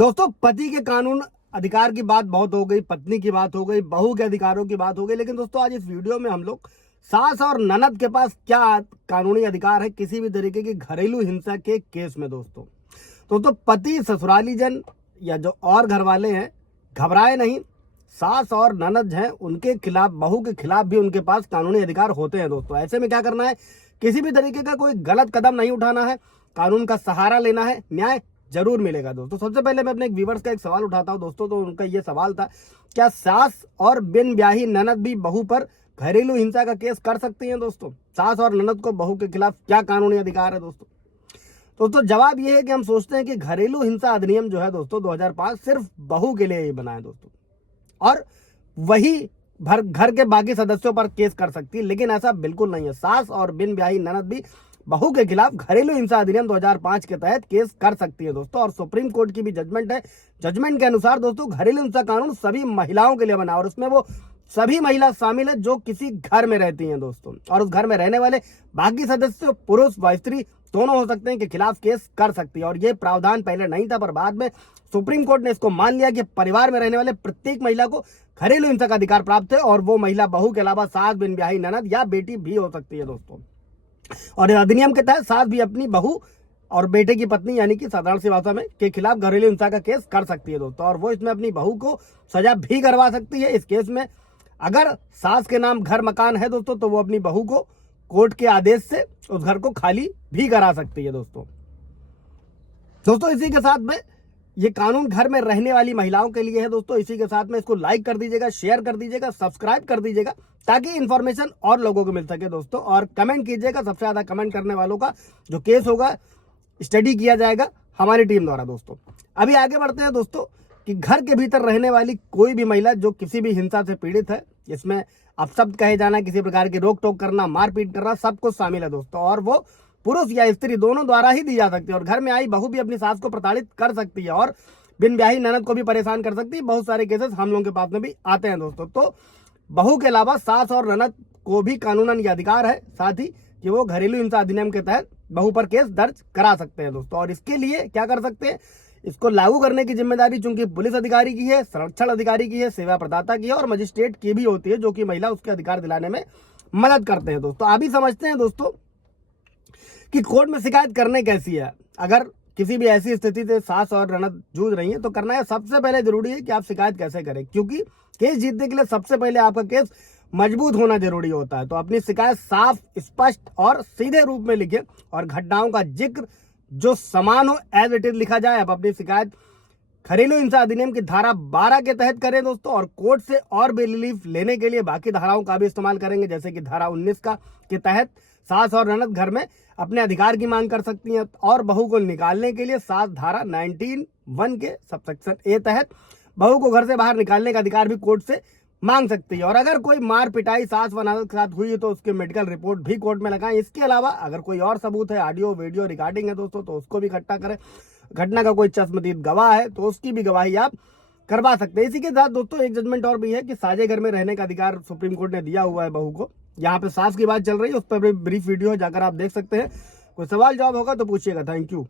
दोस्तों, पति के कानून अधिकार की बात बहुत हो गई, पत्नी की बात हो गई, बहू के अधिकारों की बात हो गई, लेकिन दोस्तों आज इस वीडियो में हम लोग सास और ननद के पास क्या कानूनी अधिकार है किसी भी तरीके की घरेलू हिंसा के केस में। दोस्तों पति ससुराली जन या जो और घर वाले हैं घबराए नहीं। सास और ननद हैं उनके खिलाफ, बहू के खिलाफ भी उनके पास कानूनी अधिकार होते हैं। दोस्तों ऐसे में क्या करना है, किसी भी तरीके का कोई गलत कदम नहीं उठाना है, कानून का सहारा लेना है, न्याय जरूर मिलेगा। दोस्तों सबसे पहले मैं अपने एक व्यूवर्स का एक सवाल उठाता हूं दोस्तों। तो उनका ये सवाल था, क्या सास और बिन ब्याही ननद भी बहू पर घरेलू हिंसा का केस कर सकती हैं? दोस्तों सास और ननद को बहू के खिलाफ क्या कानूनी अधिकार है? दोस्तों जवाब ये है कि हम सोचते हैं कि घरेलू हिंसा अधिनियम जो है दोस्तों 2005 सिर्फ बहू के लिए ही बना है दोस्तों, और वही घर के बाकी सदस्यों पर केस कर सकती है, लेकिन ऐसा बिल्कुल नहीं है। सास और बिन ब्याही ननद भी बहू के खिलाफ घरेलू हिंसा अधिनियम 2005 के तहत केस कर सकती है दोस्तों। और सुप्रीम कोर्ट की भी जजमेंट है, जजमेंट के अनुसार दोस्तों घरेलू हिंसा कानून सभी महिलाओं के लिए बना, और उसमें वो सभी महिला शामिल है जो किसी घर में रहती हैं दोस्तों, और उस घर में रहने वाले बाकी सदस्य पुरुष व स्त्री दोनों हो सकते हैं के खिलाफ केस कर सकती है। और ये प्रावधान पहले नहीं था, पर बाद में सुप्रीम कोर्ट ने इसको मान लिया कि परिवार में रहने वाले प्रत्येक महिला को घरेलू हिंसा का अधिकार प्राप्त है, और वो महिला बहू के अलावा सास, बिन ब्याही ननद या बेटी भी हो सकती है दोस्तों। और अधिनियम के तहत सास भी अपनी बहू और बेटे की पत्नी यानी कि साधारण सी भाषा में के खिलाफ घरेलू हिंसा का केस कर सकती है दोस्तों, और वो इसमें अपनी बहू को सजा भी करवा सकती है। इस केस में अगर सास के नाम घर मकान है दोस्तों, तो वो अपनी बहू को कोर्ट के आदेश से उस घर को खाली भी करा सकती है दोस्तों इसी के साथ में ये कानून घर में रहने वाली महिलाओं के लिए है दोस्तों। इसी के साथ में इसको लाइक कर दीजिएगा, शेयर कर दीजिएगा, सब्सक्राइब कर दीजिएगा, ताकि इन्फॉर्मेशन और लोगों को मिल सके दोस्तों। और कमेंट कीजिएगा, सबसे ज्यादा कमेंट करने वालों का जो केस होगा स्टडी किया जाएगा हमारी टीम द्वारा। दोस्तों अभी आगे बढ़ते हैं दोस्तों, कि घर के भीतर रहने वाली कोई भी महिला जो किसी भी हिंसा से पीड़ित है, इसमें अपशब्द कहे जाना, किसी प्रकार की रोक टोक करना, मारपीट करना, सब कुछ शामिल है दोस्तों, और वो पुरुष या स्त्री दोनों द्वारा ही दी जा सकती है। और घर में आई बहू भी अपनी सास को प्रताड़ित कर सकती है, और बिन ब्याही ननद को भी परेशान कर सकती है। बहुत सारे केसेस हम लोगों के पास में भी आते हैं दोस्तों। तो बहू के अलावा सास और ननद को भी कानूनन ये अधिकार है साथ ही कि वो घरेलू हिंसा अधिनियम के तहत बहू पर केस दर्ज करा सकते हैं दोस्तों। और इसके लिए क्या कर सकते हैं, इसको लागू करने की जिम्मेदारी चूंकि पुलिस अधिकारी की है, संरक्षण अधिकारी की है, सेवा प्रदाता की है, और मजिस्ट्रेट की भी होती है, जो कि महिला उसके अधिकार दिलाने में मदद करते हैं दोस्तों। अभी समझते हैं दोस्तों कि कोर्ट में शिकायत करने कैसी है। अगर किसी भी ऐसी स्थिति से सास और ननद जूझ रही है तो करना है, सबसे पहले जरूरी है कि आप शिकायत कैसे करें, क्योंकि केस जीतने के लिए सबसे पहले आपका केस मजबूत होना जरूरी होता है। तो अपनी शिकायत साफ, स्पष्ट और सीधे रूप में लिखें, और घटनाओं का जिक्र जो समान हो एज इट इज लिखा जाए। अब अपनी शिकायत घरेलू हिंसा अधिनियम की धारा 12 के तहत करें दोस्तों, और कोर्ट से और भी रिलीफ लेने के लिए बाकी धाराओं का भी इस्तेमाल करेंगे, जैसे कि धारा 19 का के तहत सास और ननद घर में अपने अधिकार की मांग कर सकती हैं, और बहू को निकालने के लिए सास धारा 19(1) के सबसेक्शन ए तहत बहू को घर से बाहर निकालने का अधिकार भी कोर्ट से मांग सकती है। और अगर कोई मार पिटाई सास व ननद के साथ हुई है तो उसकी मेडिकल रिपोर्ट भी कोर्ट में लगाएं। इसके अलावा अगर कोई और सबूत है, ऑडियो वीडियो रिकॉर्डिंग है दोस्तों, तो उसको भी इकट्ठा करें। घटना का कोई चश्मदीद गवाह है तो उसकी भी गवाही आप करवा सकते हैं। इसी के साथ दोस्तों एक जजमेंट और भी है कि साझे घर में रहने का अधिकार सुप्रीम कोर्ट ने दिया हुआ है बहू को। यहाँ पे सास की बात चल रही है, उस पर ब्रीफ वीडियो है, जाकर आप देख सकते हैं। कोई सवाल जवाब होगा तो पूछिएगा। Thank you.